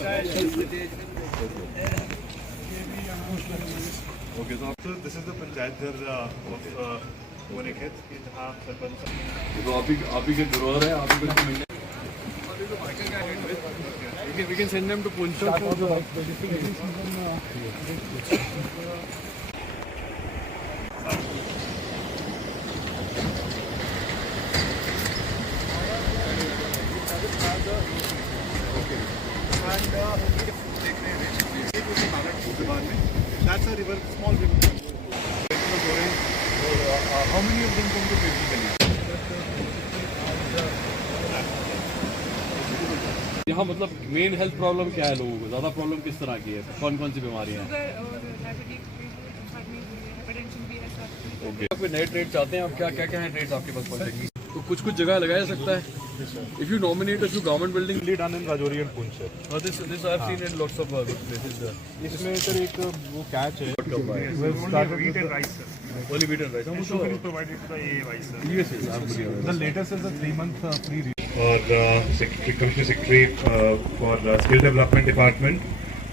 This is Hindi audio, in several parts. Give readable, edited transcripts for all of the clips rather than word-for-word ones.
Okay, so this is the panchayat ghar of Bonikhet, जहाँ सरपंच तो आप ही के धरोहर है, आप ही को मिलने we can send them to Punjab for the That's a river, small river. How many of them come to basically? यहाँ मतलब मेन हेल्थ प्रॉब्लम क्या है लोगों को? ज्यादा प्रॉब्लम किस तरह की है? कौन कौन सी बीमारियाँ हैं? ओके, आप नए ट्रेड चाहते हैं? आप क्या क्या क्या है ट्रेड आपके पास पहुँचेंगी? तो कुछ कुछ जगह लगाया जा सकता है. If you nominate a few government buildings, Only done in Rajouri and Punch. this I have seen in lots of places. इसमें सर एक वो catch है. Only wheat and rice. Only wheat and rice. And sugar is provided to the AAY sir. Yes, The latest is a 3-month free. और Commissioner Secretary for Skill Development Department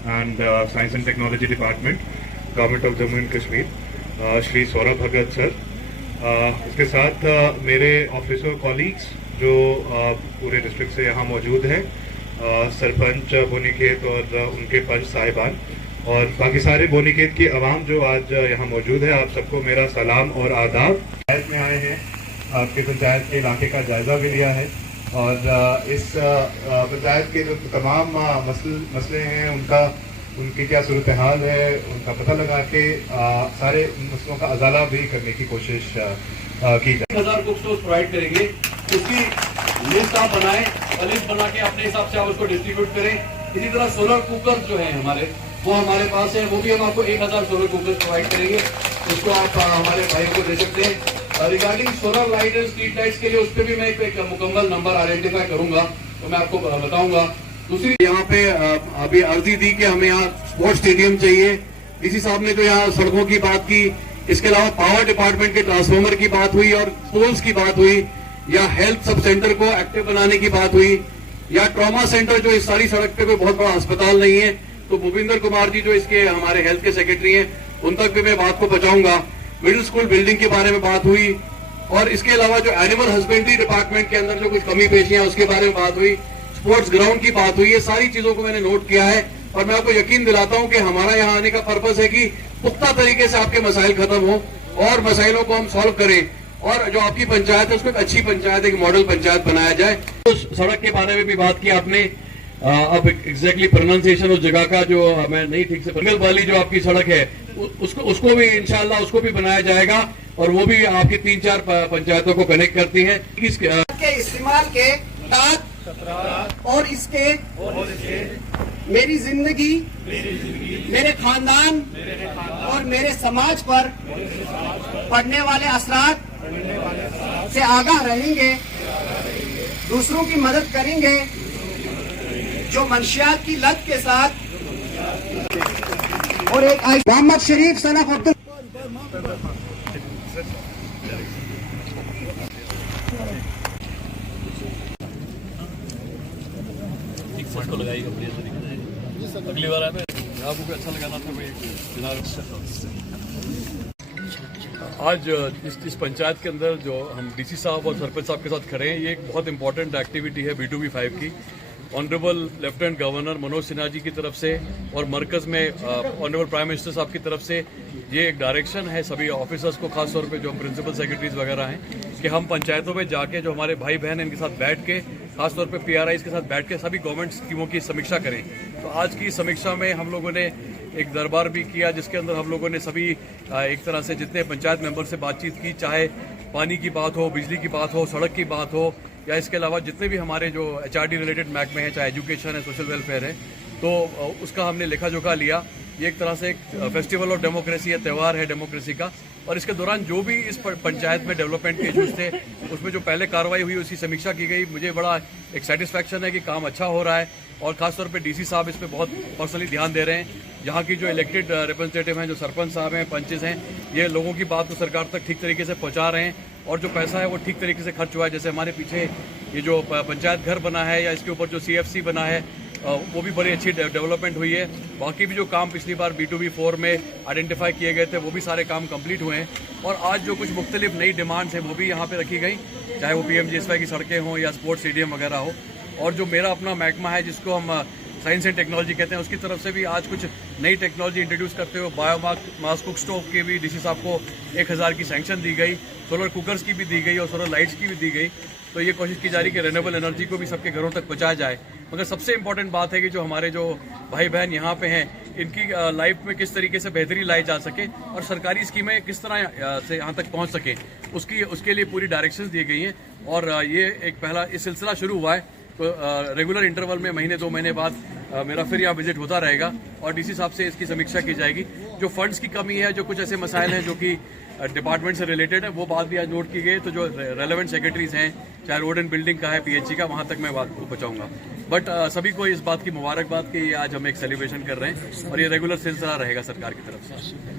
and Science and Technology Department, Government of Jammu and Kashmir, Shri Saurabh Bhagat sir. इसके साथ मेरे ऑफिसर कॉलीग्स जो पूरे डिस्ट्रिक्ट से यहाँ मौजूद हैं, सरपंच बोनीखेत और उनके पंच साहिबान और बाकी सारे बोनीखेत की आवाम जो आज यहाँ मौजूद है, आप सबको मेरा सलाम और आदाब. पंचायत में आए हैं, आपके पंचायत के इलाके का जायजा भी लिया है और इस पंचायत के जो तमाम मसले हैं उनकी क्या सूरत हाल है उनका पता लगा के सारे मसलों का अजाला भी करने की कोशिश की जाए. 1000 कुक स्टोर्स प्रोवाइड करेंगे, उसकी लिस्ट आप बनाएं और लिस्ट बना के अपने हिसाब से आप उसको डिस्ट्रीब्यूट करें. इसी तरह सोलर कुकर जो है हमारे, वो हमारे पास है, वो भी हम आपको 1000 सोलर कुकर प्रोवाइड करेंगे. उसको आप हमारे भाइयों को दे सकते हैं. Regarding solar light and street lights के लिए उस पर भी मैं एक मुकम्मल नंबर आइडेंटिफाई करूंगा, तो मैं आपको बताऊंगा. दूसरी यहाँ पे अभी अर्जी दी कि हमें यहाँ स्पोर्ट्स स्टेडियम चाहिए. डीसी साहब ने तो यहाँ सड़कों की बात की, इसके अलावा पावर डिपार्टमेंट के ट्रांसफार्मर की बात हुई और पोल्स की बात हुई, या हेल्थ सब सेंटर को एक्टिव बनाने की बात हुई, या ट्रॉमा सेंटर जो इस सारी सड़क पे कोई बहुत बड़ा अस्पताल नहीं है, तो भूपिंदर कुमार जी जो इसके हमारे हेल्थ के सेक्रेटरी हैं, उन तक भी मैं बात को पहुंचाऊंगा. मिडिल स्कूल बिल्डिंग के बारे में बात हुई और इसके अलावा जो एनिमल हस्बेंड्री डिपार्टमेंट के अंदर जो कुछ कमी पेशियां उसके बारे में बात हुई, स्पोर्ट्स ग्राउंड की बात हुई. ये सारी चीजों को मैंने नोट किया है और मैं आपको यकीन दिलाता हूं कि हमारा यहाँ आने का पर्पस है कि पुख्ता तरीके से आपके मसाइल खत्म हो और मसाइलों को हम सॉल्व करें और जो आपकी पंचायत है उसको एक अच्छी पंचायत, एक मॉडल पंचायत बनाया जाए. तो सड़क के बारे में भी बात की आपने. अब एग्जैक्टली प्रोनाउंसिएशन उस जगह का जो मैं नहीं ठीक से, बंगल वाली जो आपकी सड़क है उसको भी इंशाल्लाह उसको भी बनाया जाएगा और वो भी आपकी 3-4 पंचायतों को कनेक्ट करती है. के इस्तेमाल के और इसके मेरी जिंदगी, मेरे खानदान और मेरे समाज पर पड़ने वाले असरात से आगाह रहेंगे, दूसरों की मदद करेंगे जो मंशियात की लत के साथ, और एक मोहम्मद शरीफ सन ऑफ अब्दुल को लगाएगा बढ़िया तरीके से. अगली बार आपको भी अच्छा लगाना था. आज इस पंचायत के अंदर जो हम डीसी साहब और सरपंच साहब के साथ खड़े हैं, ये एक बहुत इंपॉर्टेंट एक्टिविटी है B2B5 की. Honourable lieutenant governor Manoj Sinha ji की तरफ से और मरकज में ऑनरेबल प्राइम मिनिस्टर साहब की तरफ से ये एक डायरेक्शन है सभी ऑफिसर्स को, खासतौर पे जो प्रिंसिपल सेक्रेटरीज वगैरह हैं, कि हम पंचायतों में जाके जो हमारे भाई बहन हैं इनके साथ बैठ के, खासतौर पे PRIs के साथ बैठ के सभी गवर्नमेंट स्कीमों की समीक्षा करें. तो आज की समीक्षा में हम लोगों ने एक दरबार भी किया जिसके अंदर हम लोगों ने सभी एक तरह से जितने पंचायत मेंबर से बातचीत की, चाहे पानी की बात हो, बिजली की बात हो, सड़क की बात हो, या इसके अलावा जितने भी हमारे जो HRD रिलेटेड महकमे हैं, चाहे एजुकेशन है, सोशल वेलफेयर है, तो उसका हमने लेखा जोखा लिया. ये एक तरह से एक फेस्टिवल ऑफ डेमोक्रेसी है, त्यौहार है डेमोक्रेसी का. और इसके दौरान जो भी इस पंचायत में डेवलपमेंट के इश्यूज थे उसमें जो पहले कार्रवाई हुई उसकी समीक्षा की गई. मुझे बड़ा एक सेटिस्फैक्शन है कि काम अच्छा हो रहा है और खासतौर पे डीसी साहब इस पे बहुत पर्सनली ध्यान दे रहे हैं. यहाँ की जो इलेक्टेड रिप्रेजेंटेटिव हैं, जो सरपंच साहब हैं, पंचेस हैं, ये लोगों की बात को सरकार तक ठीक तरीके से पहुँचा रहे हैं और जो पैसा है वो ठीक तरीके से खर्च हुआ है. जैसे हमारे पीछे ये जो पंचायत घर बना है या इसके ऊपर जो CFC बना है, वो भी बड़ी अच्छी डेवलपमेंट हुई है। बाकी भी जो काम पिछली बार B2B4 में आइडेंटिफाई किए गए थे वो भी सारे काम कंप्लीट हुए हैं। और आज जो कुछ मुख्तलिफ नई डिमांड्स हैं वो भी यहाँ पे रखी गई, चाहे वो PMGSY की सड़कें हों या स्पोर्ट्स स्टेडियम वगैरह हो। और जो मेरा अपना महकमा है जिसको हम साइंस एंड टेक्नोलॉजी कहते हैं, उसकी तरफ से भी आज कुछ नई टेक्नोलॉजी इंट्रोड्यूस करते हुए बायोमास कुक स्टोव की भी DC साहब को 1000 की सैंक्शन दी गई, सोलर कुकर्स की भी दी गई और सोलर लाइट्स की भी दी गई। तो ये कोशिश की जा रही है कि रिन्यूएबल एनर्जी को भी सबके घरों तक पहुंचाया जाए। मगर सबसे इंपॉर्टेंट बात है कि जो हमारे जो भाई बहन यहाँ पे हैं, इनकी लाइफ में किस तरीके से बेहतरी लाई जा सके और सरकारी स्कीमें किस तरह से यहाँ तक पहुँच सके, उसके लिए पूरी डायरेक्शंस दी गई हैं। और ये एक पहला इस सिलसिला शुरू हुआ है, तो रेगुलर इंटरवल में महीने 2 महीने बाद मेरा फिर यहाँ विजिट होता रहेगा और DC साहब से इसकी समीक्षा की जाएगी। जो फंड्स की कमी है, जो कुछ ऐसे मसाइल हैं जो कि डिपार्टमेंट से रिलेटेड है, वो बात भी आज नोट की गई। तो जो रेलेवेंट सेक्रेटरीज हैं, चाहे रोड एंड बिल्डिंग का है, PHE का, वहाँ तक मैं बात को पहुँचाऊंगा। बट सभी को इस बात की मुबारकबाद कि आज हम एक सेलिब्रेशन कर रहे हैं और ये रेगुलर सिलसिला रहेगा सरकार की तरफ से।